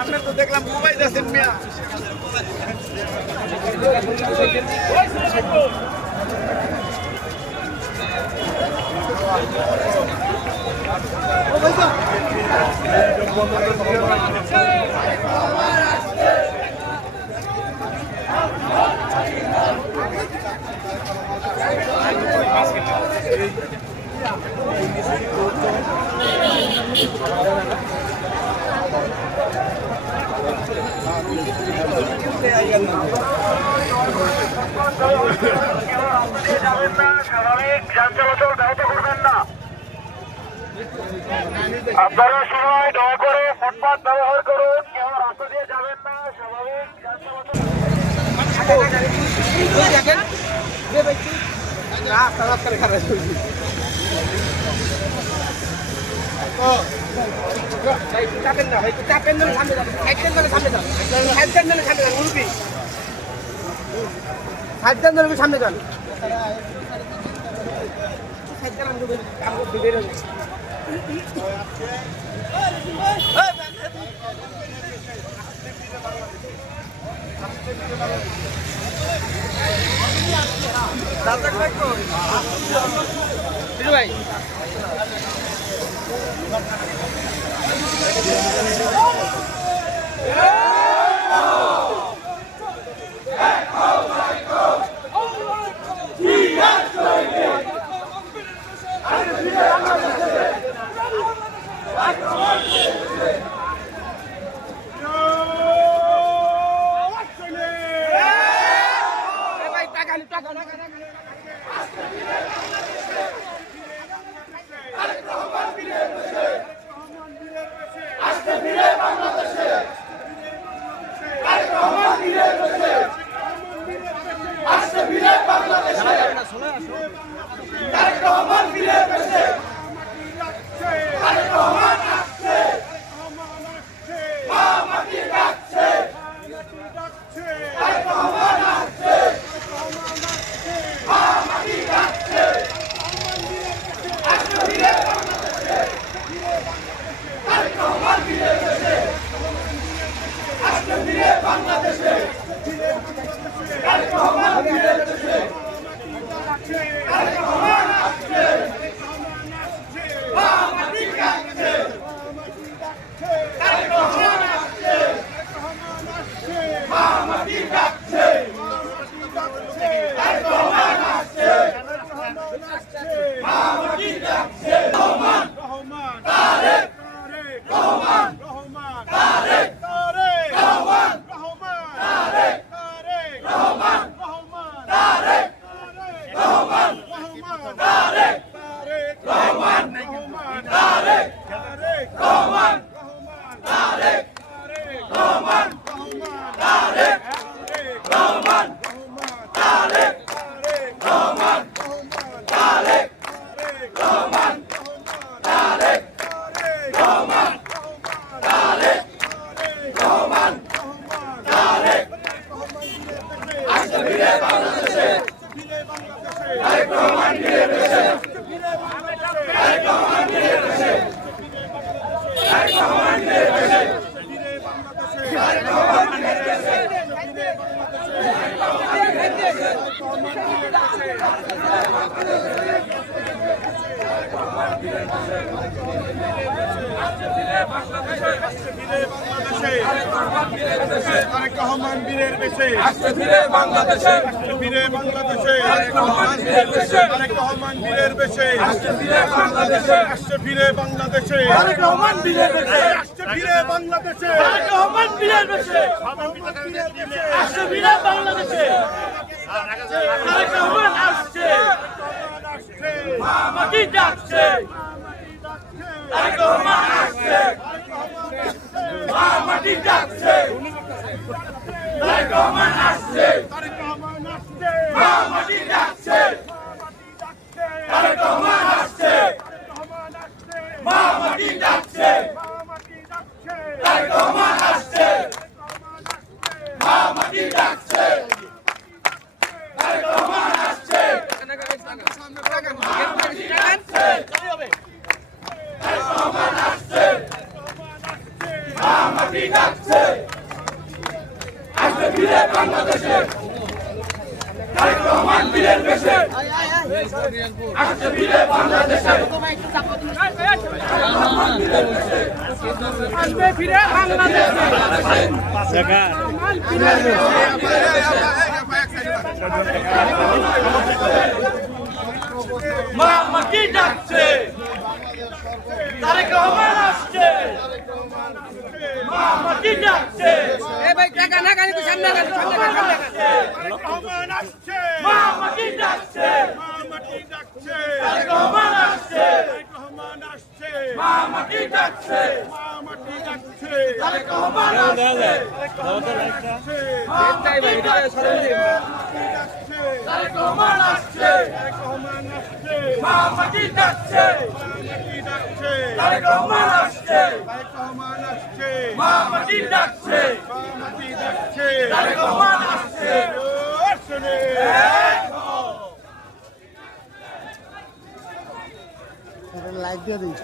আপনার তো দেখলাম মোবাইল আছেন মিয়া স্বাভাবিক যান চলাচল ব্যাহত করবেন না। আপনারা সবাই দয়া করে ফুটপাত ব্যবহার করুন, কেউ রাস্তা দিয়ে যাবেন না। স্বাভাবিক যান চলাচল সামনে যান ভাই তারেক রহমান বীরের বেশে আসছে ফিরে বাংলাদেশে বীরে বাংলাদেশে তারেক রহমান বীরের বেশে তারেক রহমান বীরের বেশে আসছে ফিরে বাংলাদেশে আসছে ফিরে বাংলাদেশে তারেক রহমান বীরের বেশে আসছে ফিরে বাংলাদেশে তারেক রহমান বীরের বেশে আসছে ফিরে বাংলাদেশে তারেক রহমান আসছে মা মাটি ডাকছে তারেক রহমান আসছে মা মাটি ডাকছে তারেক রহমান আসছে তারেক রহমান আসছে মা মাটি ডাকছে তারেক রহমান আসছে মা মাটি ডাকছে তারেক রহমান আসছে মা মাটি ডাকছে তারেক রহমান আসছে মা মাটি ডাকছে আসছে ফিরে বাংলাদেশে তারেক রহমান বীরের বেশে আসছে ফিরে বাংলাদেশে আসবে ফিরে বাংলাদেশে মা মাটি ডাকছে তারেক রহমান আসছে মা মাটি ডাকছে এ ভাই টাকা না গানি তো সামনে গানি সামনে গানি তারেক রহমান আসছে মা মাটি ডাকছে মাটি ডাকছে তারেক রহমান আসছে তারেক রহমান আসছে মা মাটি ডাকছে মাটি ডাকছে তারেক রহমান আসছে তাই ভাই এটা সরঞ্জাম তারেক রহমান আসছে তারেক রহমান আসছে মা মাটি ডাকছে মাটি ডাকছে তারেক রহমান আসছে তারেক রহমান আসছে মা মাটি ডাকছে মাটি ডাকছে তারেক রহমান আসছে শুনে লাইভ দিয়ে দিই